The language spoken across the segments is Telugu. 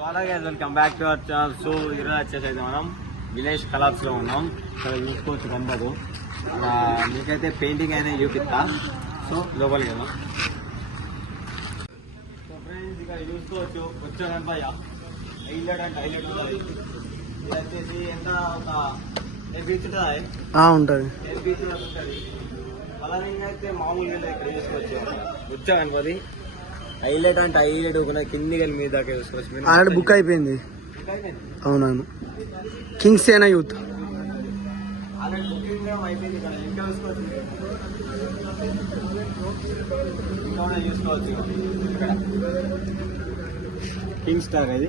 సో అలాగే welcome back to our channel. So ఈరోజు వచ్చేసి మనం విలేజ్ కలర్స్ లో ఉన్నాం. ఇక్కడ చూసుకోవచ్చు కనపడు. మీకైతే పెయింటింగ్ అయితే చూపిస్తా. సో లోపలికి వెళ్దాం. సో ఫ్రెండ్స్ ఇక్కడ చూసుకోవచ్చు వచ్చే కనపయ్య హైలైట్ అంటే హైలైట్ ఉంటుంది. ఇది వచ్చేసి ఎంత ఒక బీచ్ ఉంటుంది. బీచ్ ఉంటుంది. కలరింగ్ అయితే మామూలుగా ఇక్కడ చూసుకోవచ్చు. వచ్చా కనపది హైలైట్ అంటే హైలైట్ ఒక కిందికి వెళ్ళి మీద దాకా చూసుకోవచ్చు. ఆల్రెడీ బుక్ అయిపోయింది. అవునవును. కింగ్స్ సేన యూత్ ఆల్రెడీ బుకింగ్ అయిపోయింది. ఇక్కడ ఇంకా చూసుకోవచ్చు. ఇంకా చూసుకోవచ్చు. ఇక్కడ కింగ్ స్టార్ ఇది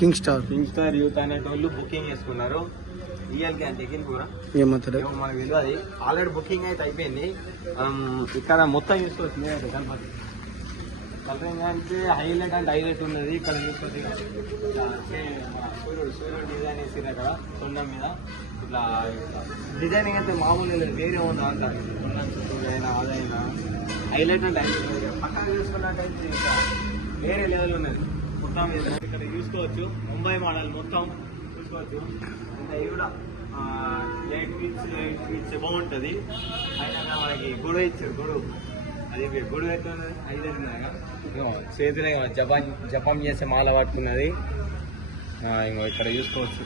కింగ్ స్టార్ యూత్ అనేటోళ్ళు బుకింగ్ చేసుకున్నారు. రియల్ గా చెకింగ్ కూడా ఏమంటారు మనకు తెలియదు. ఆల్రెడీ బుకింగ్ అయితే అయిపోయింది. ఇక్కడ మొత్తం చూసుకోవచ్చు. మీరైతే కనపడుతుంది. కలరింగ్ అంటే హైలైట్ ఉన్నది. ఇక్కడ చూసుకోవచ్చు. సూర్యుడు డిజైన్ వేసింది అక్కడ తొండం మీద. ఇట్లా డిజైనింగ్ అయితే మామూలు వేరే ఉంది అంటారు. తొండం చుట్టూ అయినా అదైనా హైలైట్ అంటే హైలైట్. పక్కన చూసుకున్నట్టయితే ఇంకా వేరే లెవెల్ ఉన్నది మొత్తం మీద. ఇక్కడ చూసుకోవచ్చు ముంబై మోడల్ మొత్తం చూసుకోవచ్చు. ఇది కూడా 8 ఫీట్స్ బాగుంటుంది. అయినా మనకి గొడవ ఇచ్చారు. గొడవ అది గొడవ అయితే ఉన్నది 5 చేతిలో జపం చేసే మాల పట్టుకున్నది. ఇంకో ఇక్కడ చూసుకోవచ్చు.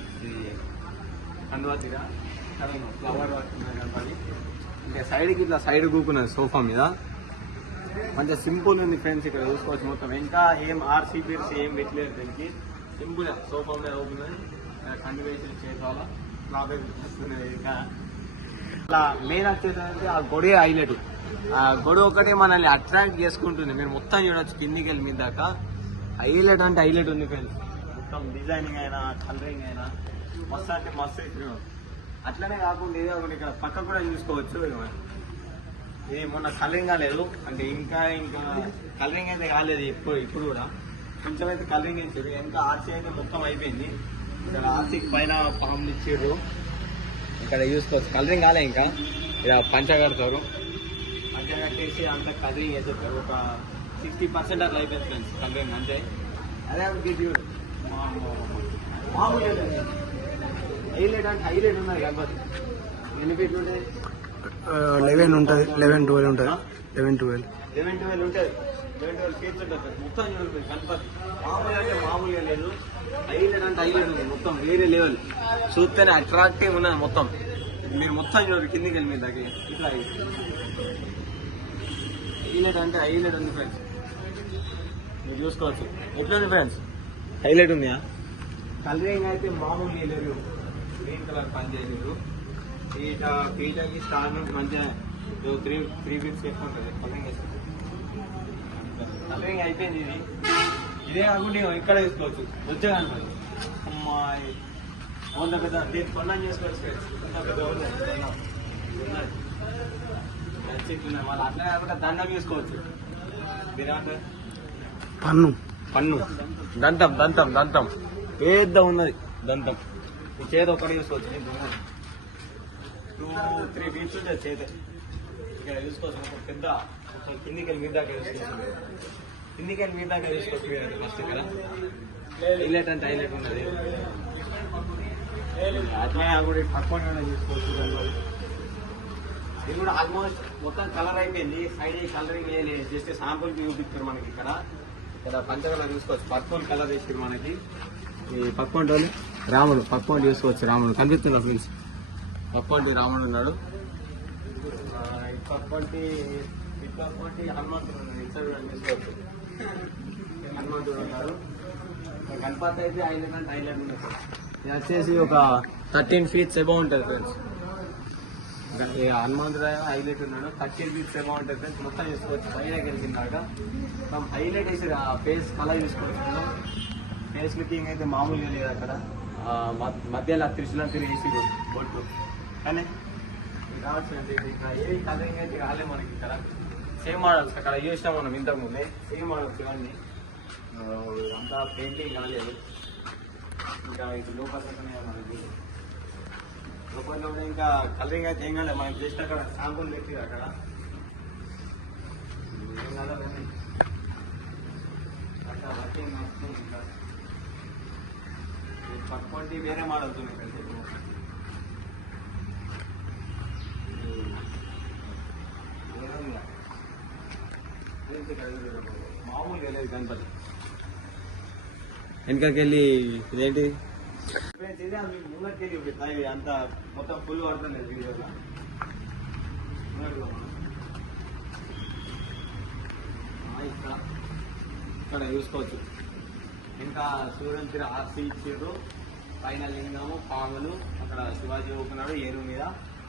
కండువాతిగా ఫ్లవర్ పట్టుకున్నది కనపడి. ఇంకా సైడ్కి ఇట్లా సైడ్ కూకున్నది సోఫా మీద. మంచిగా సింపుల్ ఉంది ఫ్రెండ్స్. ఇక్కడ చూసుకోవచ్చు మొత్తం. ఇంకా ఏం ఆర్సీపీర్స్ ఏం పెట్టలేదు దీనికి. సింపుల్ సోఫా మీద అవుతున్నది. కంటిన్యూషన్ చేసాలా లాభేస్తున్నాయి. ఇంకా అలా మెయిన్ వచ్చేసరికి ఆ గొడవ హైలైట్. ఆ గొడవ ఒకటే మనల్ని అట్రాక్ట్ చేసుకుంటుంది. మీరు మొత్తం చూడొచ్చు కిందికి వెళ్ళి మీద దాకా. హైలైట్ అంటే హైలైట్ ఉంది ఫ్రెండ్స్. మొత్తం డిజైనింగ్ అయినా కలరింగ్ అయినా మస్తు అంటే మస్తు ఇచ్చిన. అట్లనే కాకుండా ఇదే ఒకటి ఇక్కడ పక్క కూడా చూసుకోవచ్చు. ఇది మొన్న కలరింగ్ కాలేదు అంటే ఇంకా కలరింగ్ అయితే కాలేదు. ఇప్పుడు కూడా కొంచెం అయితే కలరింగ్ ఇచ్చారు. ఇంకా ఆర్సీ అయితే మొత్తం అయిపోయింది. ఇక్కడ ఆర్సీకి పైన పాములు ఇచ్చారు. ఇక్కడ చూసుకోవచ్చు. కలరింగ్ కాలే ఇంకా. ఇలా పంచ కడతారు. పంచ కట్టేసి అంతా కలరింగ్ వేసేస్తారు. ఒక 60% అట్లా అయిపోయింది ఫ్రెండ్స్ కలరింగ్ అంటే. అదే మామూలు హైలైట్ అంటే హైలైట్ ఉన్నది కాబట్టి. ఎన్ని ఫీట్లు ఉంటాయి? 11 ఉంటుంది. 11-12 ఉంటుంది. 11-12 ఉంటుంది. 11-12 ఫీట్స్ ఉంటుంది. మొత్తం చూడండి కనపడి. మామూలు అంటే మామూలుగా లేదు. హైలైట్ అంటే హైలైట్ ఉంది. మొత్తం వేరే లెవెల్. చూస్తేనే అట్రాక్టివ్ ఉన్నది మొత్తం. మీరు మొత్తం చూడండి కిందికి వెళ్ళి మీద దాకా. ఇట్లా హైలైట్ అంటే హైలైట్ ఉంది ఫ్రెండ్స్. మీరు చూసుకోవచ్చు. ఎట్లుంది ఫ్రెండ్స్? హైలైట్ ఉందా? కలరింగ్ అయితే మామూలు లేదు. గ్రీన్ కలర్ పని చేయలేదు. పీటకి స్టార్ నుంచి మంచిగా 3 ఫీట్స్ ఎక్కువ ఉంటుంది. కలరింగ్ అయిపోయింది. ఇదే కాకుండా ఇక్కడ తీసుకోవచ్చు. వచ్చే కనుక అమ్మాయి వంద పెద్ద కొన్నా చేసుకోవచ్చు. వాళ్ళు అట్లా కాకుండా దండం తీసుకోవచ్చు. పన్ను దంతం పెద్ద ఉన్నది. దంతం ఈ చేతి ఒక్కటి చూసుకోవచ్చు. 2-3 ఫీట్స్ ఉంటుంది చేతి. ఇక్కడ చూసుకోవచ్చు. పెద్ద కిందికి వెళ్ళి మీద దాకా చూసుకోవచ్చు. కిందికి వెళ్ళి మీద దాకా చూసుకోవచ్చు. మీరు ఫస్ట్ ఇక్కడ హైలైట్ అంటే హైలైట్ ఉన్నది. అట్లా కూడా పక్కన చూసుకోవచ్చు. ఇది కూడా ఆల్మోస్ట్ మొత్తం కలర్ అయిపోయింది. సైడ్ కలరింగ్ వేయలేదు. జస్ట్ శాంపుల్ చూపిస్తారు మనకి. ఇక్కడ పంచకలర్ చూసుకోవచ్చు. పర్పుల్ కలర్ వేసారు మనకి. ఈ పక్కంటి రాముడు పక్కంటి చూసుకోవచ్చు. రాముడు కనిపిస్తుంది ఫ్రెండ్స్. పక్కంటి రాముడు ఉన్నాడు. పక్కంటి హనుమంతుడు ఉన్నాడు. ఇద్దరు చూసుకోవచ్చు. హనుమంతుడు ఉన్నాడు. గణపతి అయితే హైలైట్ అంటే హైలైట్ ఉన్నది. ఇది వచ్చేసి ఒక 13 ఫీట్స్ ఎబో ఉంటుంది ఫ్రెండ్స్. హనుమంతుడు హైలైట్ ఉన్నాడు. 13 ఫీట్స్ ఎబో ఉంటుంది ఫ్రెండ్స్. మొత్తం చూసుకోవచ్చు. పైన గెలిచిందాక మొత్తం హైలైట్ వేసారు. ఆ ఫేస్ కలర్ చూసుకోవచ్చు. ఫేస్ లుకింగ్ అయితే మామూలుగా లేదు. అక్కడ మధ్యలో త్రిశూలం వేసి బొట్టు. కానీ రావచ్చు అంటే ఏ కలరింగ్ అయితే కాలే మనకి. ఇక్కడ సేమ్ మోడల్స్ అక్కడ చూసినాం మనం ఇంతకుముందే. సేమ్ మోడల్స్ ఇవన్నీ. అంతా పెయింటింగ్ కాలేదు. ఇంకా ఇది లోపల మనకి లోపల ఇంకా కలరింగ్ అయితే ఏం కాలేదు. మనకి జస్ట్ అక్కడ శాంపుల్ పెట్టి అక్కడ ఏం కాదు. వర్కింగ్ నడుస్తుంది ఇంకా. పట్టుకోండి వేరే మోడల్స్ ఉన్నాయి ఫ్రెండ్స్. మామూలుగా లేదు గణపతి. వెనకకి వెళ్ళి ఇదేంటి ఫ్రెండ్స్, ఇదే మీకు ముందరికి వెళ్ళి ఇది అంత మొత్తం ఫుల్ పడుతుంది వీడియోలో. ఇక్కడ చూసుకోవచ్చు. ఇంకా సూర్యంతిర ఆర్సీ ఇచ్చారు. పైన లింగము, పాములు, అక్కడ శివాజీ ఊపుకున్నాడు ఏరు మీద.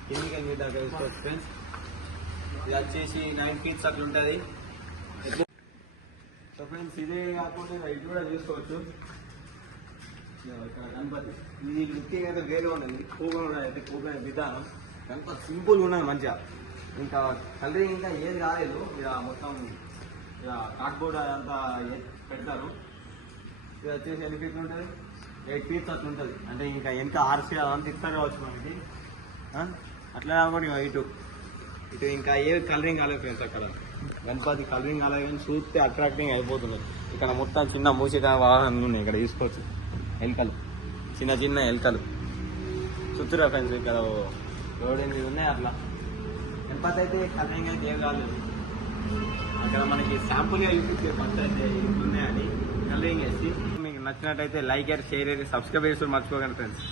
కిందికి మీద చూసుకోవచ్చు ఫ్రెండ్స్. ఇది వచ్చేసి 9 feet అట్లా ఉంటుంది. సో ఫ్రెండ్స్, ఇదే కాకుండా ఇది కూడా చూసుకోవచ్చు. ఇక్కడ గణపతి ఇది లుకింగ్ అయితే వేరే ఉన్నది. కూగా అయితే కూగా విధానం గణపతి సింపుల్ ఉన్నది మంచిగా. ఇంకా కలరింగ్ ఇంకా ఏది రాలేదు. ఇక మొత్తం ఇక కార్డ్బోర్డ్ అదంతా పెడతారు. ఇది వచ్చేసి ఎన్ని ఫీట్లు ఉంటుంది? 8 feet అట్లా ఉంటుంది. అంటే ఇంకా ఎంత ఆర్సీ అదంతా ఇస్తారు కావచ్చు మనకి. అట్లా కాకుండా ఇటు ఇటు ఇంకా ఏ కలరింగ్ కాలేదు ఫ్రెండ్స్. అక్కడ గణపతి కలరింగ్ కాలేదు కానీ చూస్తే అట్రాక్టింగ్ అయిపోతున్నది. ఇక్కడ మొత్తం చిన్న మూసిక వాహనాలు ఉన్నాయి. ఇక్కడ తీసుకోవచ్చు ఎలుకలు, చిన్న చిన్న ఎలుకలు చుట్టూరా ఫ్రెండ్స్. ఇక్కడ రోడ్ ఎనిమిది ఉన్నాయి. అట్లా గణపతి అయితే కలరింగ్ అయితే ఏం కాలేదు. అక్కడ మనకి శాంపుల్గా చూపించే ఫస్ట్ అయితే ఉన్నాయని కలరింగ్ వేసి. మీకు నచ్చినట్టయితే లైక్ షేర్ సబ్స్క్రైబ్ చేసి మర్చిపోకండి ఫ్రెండ్స్.